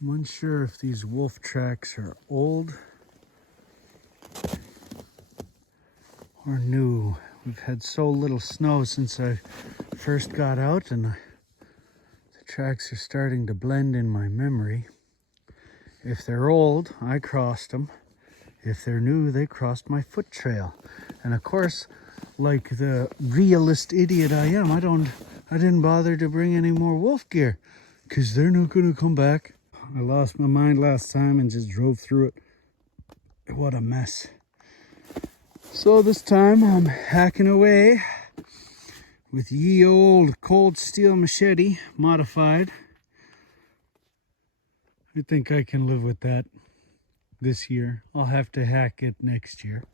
I'm unsure if these wolf tracks are old or new. We've had so little snow since I first got out, and the tracks are starting to blend in my memory. If they're old, I crossed them. If they're new, they crossed my foot trail. And of course, like the realist idiot I am, I didn't bother to bring any more wolf gear because they're not gonna come back. I lost my mind last time and just drove through it. What a mess. So this time I'm hacking away with ye old cold steel machete, modified. I think I can live with that this year. I'll have to hack it next year.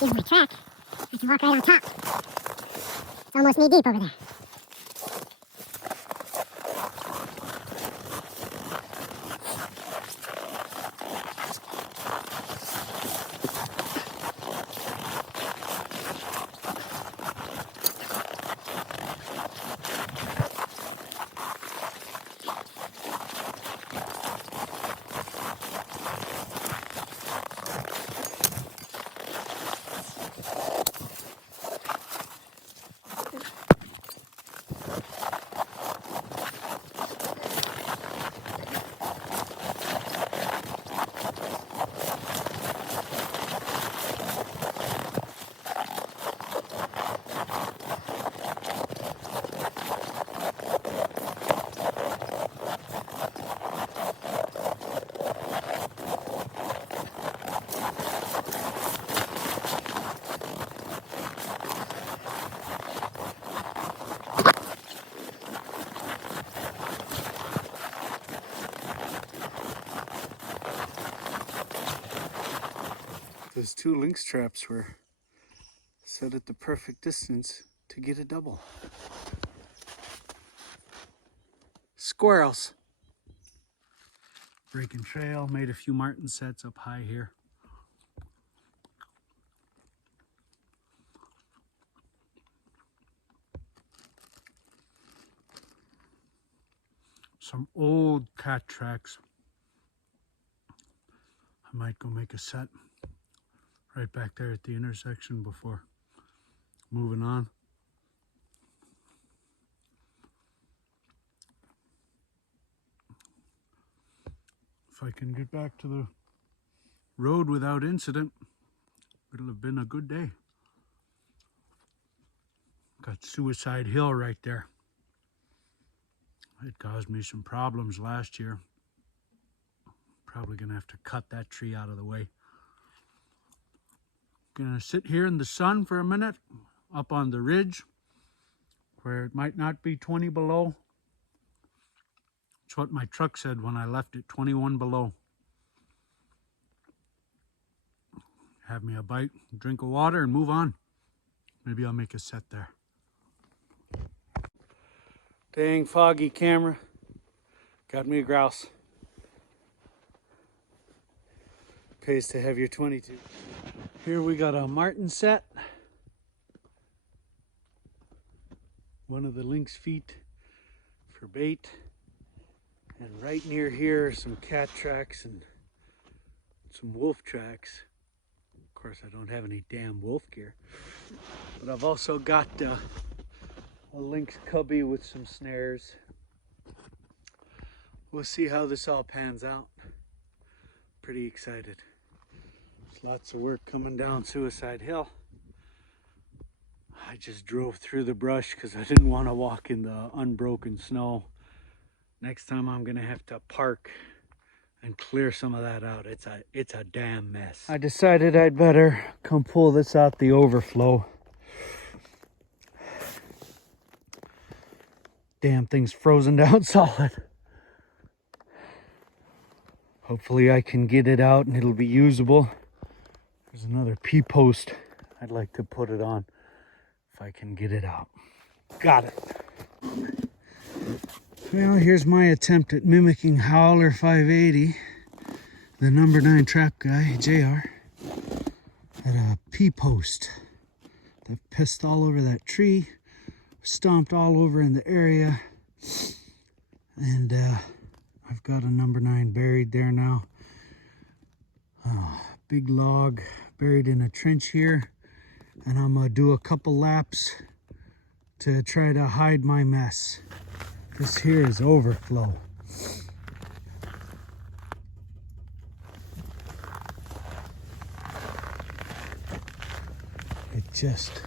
Here's my track. I can walk right on top. It's almost knee deep over there. Those two lynx traps were set at the perfect distance to get a double. Squirrels. Breaking trail, made a few marten sets up high here. Some old cat tracks. I might go make a set right back there at the intersection before moving on. If I can get back to the road without incident, it'll have been a good day. Got Suicide Hill right there. It caused me some problems last year. Probably gonna have to cut that tree out of the way. Gonna sit here in the sun for a minute, up on the ridge, where it might not be 20 below. It's what my truck said when I left it, 21 below. Have me a bite, drink of water, and move on. Maybe I'll make a set there. Dang foggy camera. Got me a grouse. Pays to have your 22. Here we got a marten set. One of the lynx feet for bait. And right near here are some cat tracks and some wolf tracks. Of course, I don't have any damn wolf gear. But I've also got a lynx cubby with some snares. We'll see how this all pans out. Pretty excited. There's lots of work coming down Suicide Hill. I just drove through the brush because I didn't want to walk in the unbroken snow. Next time I'm gonna have to park and clear some of that out. It's a damn mess. I decided I'd better come pull this out the overflow. Damn thing's frozen down solid. Hopefully I can get it out and it'll be usable. There's another P-post I'd like to put it on if I can get it out. Got it. Well, here's my attempt at mimicking Howler 580, the number 9 trap guy, JR, at a P-post I've pissed all over that tree, stomped all over in the area, and I've got a number 9 buried there now. Big log buried in a trench here, and I'm gonna do a couple laps to try to hide my mess. This here is overflow. It just,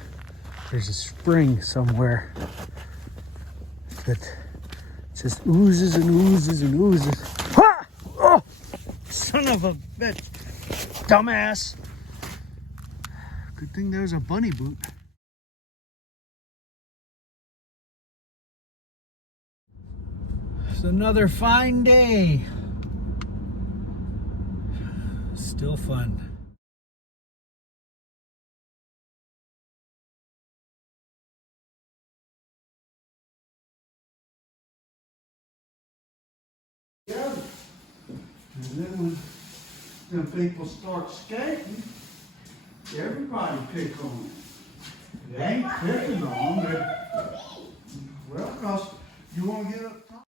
there's a spring somewhere that just oozes and oozes and oozes. Ha! Oh, son of a bitch. Dumbass. Good thing there's a bunny boot. It's another fine day. Still fun. Yeah. And then when people start skating, everybody pick on it. They ain't picking on it. Well, because you want to get up top.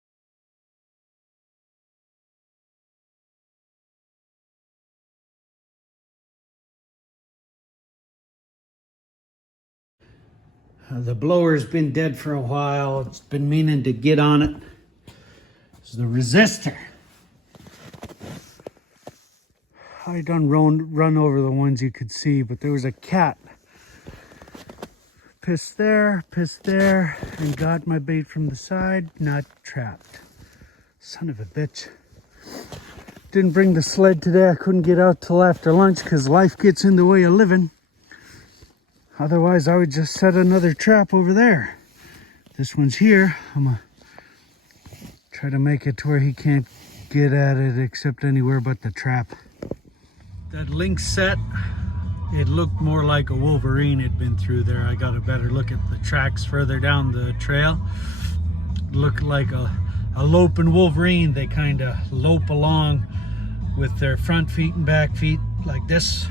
The blower's been dead for a while. It's been meaning to get on it. It's the resistor. I done run over the ones you could see, but there was a cat. Pissed there, and got my bait from the side, not trapped. Son of a bitch. Didn't bring the sled today. I couldn't get out till after lunch because life gets in the way of living. Otherwise, I would just set another trap over there. This one's here. I'm gonna try to make it to where he can't get at it except anywhere but the trap. That link set, it looked more like a wolverine had been through there. I got a better look at the tracks further down the trail. It looked like a loping wolverine. They kind of lope along with their front feet and back feet like this.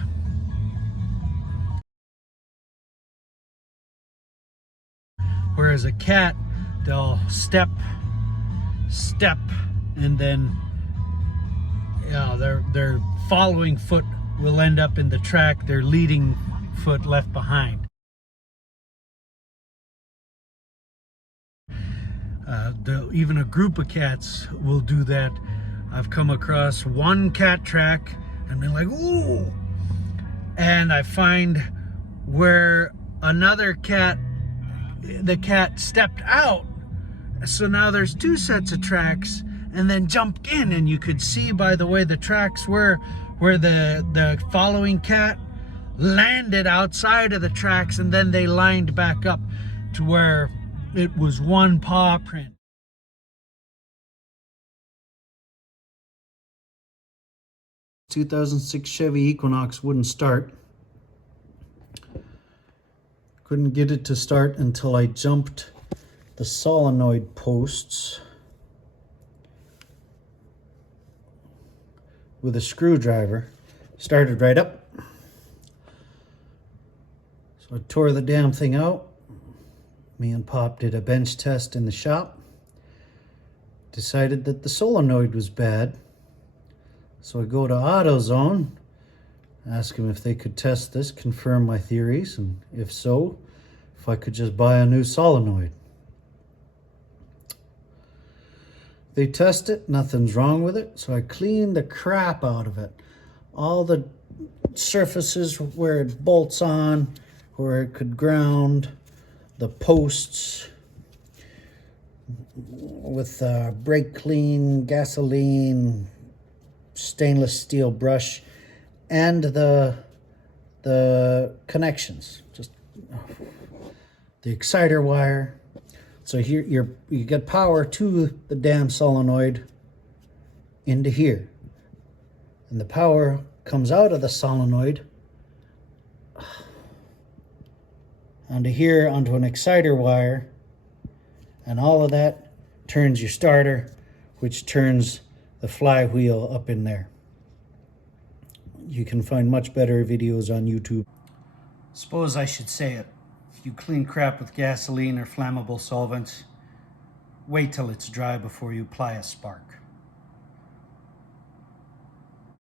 Whereas a cat, they'll step, and then their following foot will end up in the track, their leading foot left behind. Even a group of cats will do that. I've come across one cat track and been like, ooh! And I find where another cat, the cat stepped out. So now there's 2 sets of tracks and then jumped in, and you could see by the way the tracks were where the following cat landed outside of the tracks, and then they lined back up to where it was one paw print. ...2006 Chevy Equinox wouldn't start. Couldn't get it to start until I jumped the solenoid posts with a screwdriver. Started right up. So I tore the damn thing out. Me and Pop did a bench test in the shop. Decided that the solenoid was bad. So I go to AutoZone, ask them if they could test this, confirm my theories, and if so, if I could just buy a new solenoid. They test it, nothing's wrong with it, so I cleaned the crap out of it. All the surfaces where it bolts on, where it could ground, the posts with brake clean, gasoline, stainless steel brush, and the connections, just the exciter wire. So here you get power to the damn solenoid into here, and the power comes out of the solenoid onto here, onto an exciter wire, and all of that turns your starter, which turns the flywheel up in there. You can find much better videos on YouTube. Suppose I should say it. you clean crap with gasoline or flammable solvents, wait till it's dry before you apply a spark.